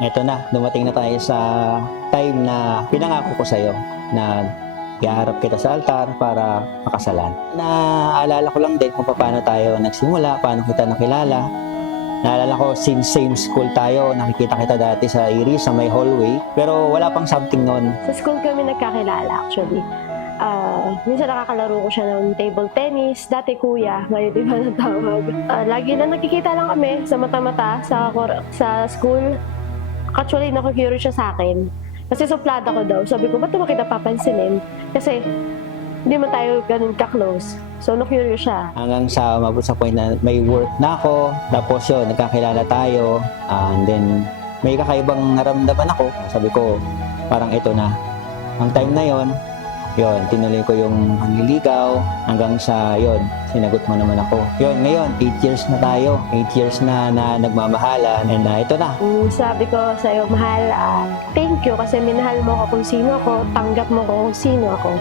Eto na, dumating na tayo sa time na pinangako ko sa'yo na iharap kita sa altar para makasalan. Naalala ko lang din kung paano tayo nagsimula, paano kita nakilala. Naalala ko, since same school tayo, nakikita kita dati sa Iris, sa may hallway. Pero wala pang something noon. Sa school kami nagkakilala actually. Minsan nakakalaro ko siya ng table tennis. Dati kuya, ngayon di ba natawag. Lagi na nakikita lang kami sa mata-mata sa school. Actually, nakakurious siya sa akin. Kasi suplada ko daw. Sabi ko, ba't naman kita papansinin? Kasi hindi man tayo ganun ka-close. So, nakurious siya. Hanggang sa umabot sa point na may work na ako. Tapos yun, nagkakilala tayo. And then, may kakaibang naramdaman ako. Sabi ko, parang ito na. Ang time na yon, tinuloy ko yung panliligaw. Hanggang sa yon, sinagot mo naman ako. Yun, ngayon, 8 years na tayo. 8 years na nagmamahalan. And ito na. Sabi ko sa'yo, mahal, thank you kasi minahal mo ako kung sino ako, tanggap mo ko kung sino ako.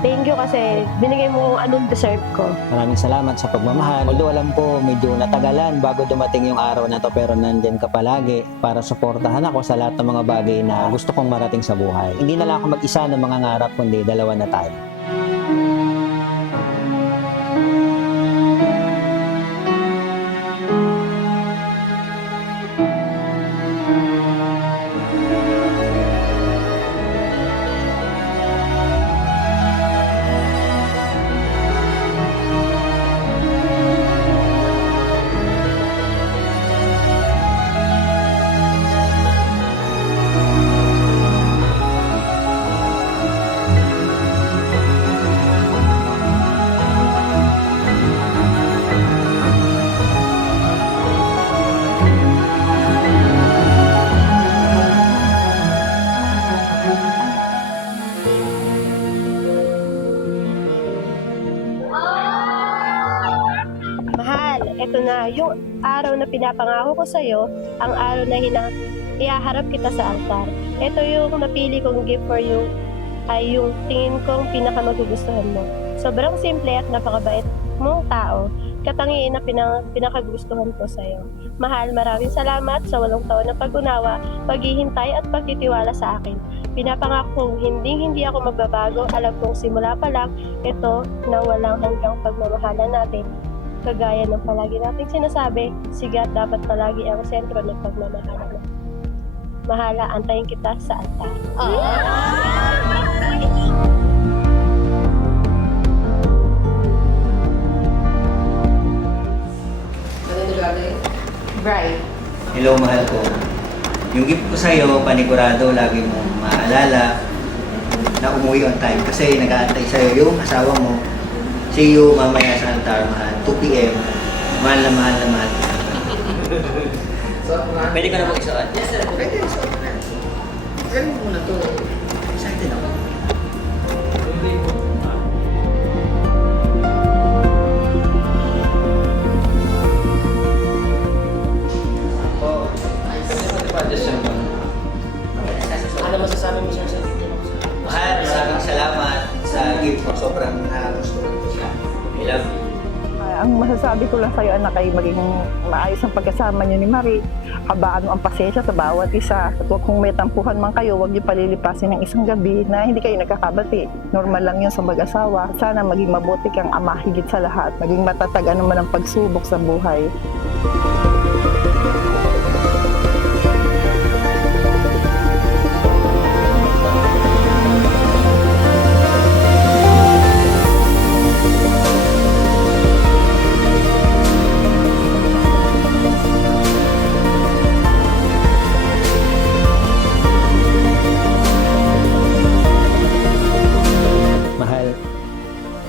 Thank you kasi binigay mo kung anong deserve ko. Maraming salamat sa pagmamahal. Although alam ko medyo natagalan bago dumating yung araw na to, pero nandyan ka palagi para suportahan ako sa lahat ng mga bagay na gusto kong marating sa buhay. Hindi na lang ako mag-isa ng mga ngarap, kundi dalawa na tayo. Mahal, eto na, yung araw na pinapangako ko sa'yo, ang araw na ihaharap kita sa altar. Ito yung napili kong gift for you, ay yung tingin kong pinakamagugustuhan mo. Sobrang simple at napakabait mong tao, katangian na pinakagustuhan ko sa'yo. Mahal, maraming salamat sa 8 taon na pag-unawa, paghihintay at pagtitiwala sa akin. Pinapangako kong hindi ako magbabago. Alam kong simula pa lang, ito na walang hanggang pagmamahalan natin. Kagaya ng palagi nating sinasabi, sigat dapat palagi ang sentro ng pagmamahalan. Mahala, antayin kita sa altar. Bright. Hello, mahal ko. Yung gift ko sa'yo, panigurado, lagi mong maalala na umuwi on time kasi nag-aantay sa'yo yung asawa mo. See you mamaya sa altar, mahal. 2 p.m. Mahal na mahal na mahal. Pwede ka na po isuot? Yes, sir. Pwede, suot na. Gawin mo muna to. Excited ako. Ano masasabi mo siya sa dito? Mahal, maraming salamat sa gift mo. Sobrang nagustuhan ko siya. I love you. Ang masasabi ko lang sa'yo, anak, ay maging maayos ang pagkasama niyo ni Marie. Habaan mo ang pasensya sa bawat isa. At huwag kung may tampuhan man kayo, huwag niyo palilipasin ng isang gabi na hindi kayo nagkakabati. Normal lang yun sa mag-asawa. Sana maging mabuti kang ama higit sa lahat. Maging matatag anuman ang pagsubok sa buhay.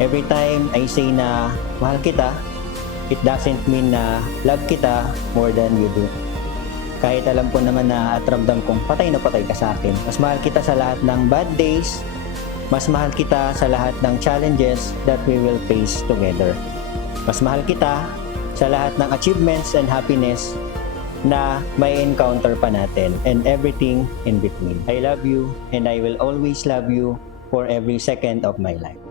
Every time I say na mahal kita, it doesn't mean na love kita more than you do. Kahit alam ko naman na at ramdam kong patay na patay ka sa akin. Mas mahal kita sa lahat ng bad days. Mas mahal kita sa lahat ng challenges that we will face together. Mas mahal kita sa lahat ng achievements and happiness na may encounter pa natin and everything in between. I love you and I will always love you for every second of my life.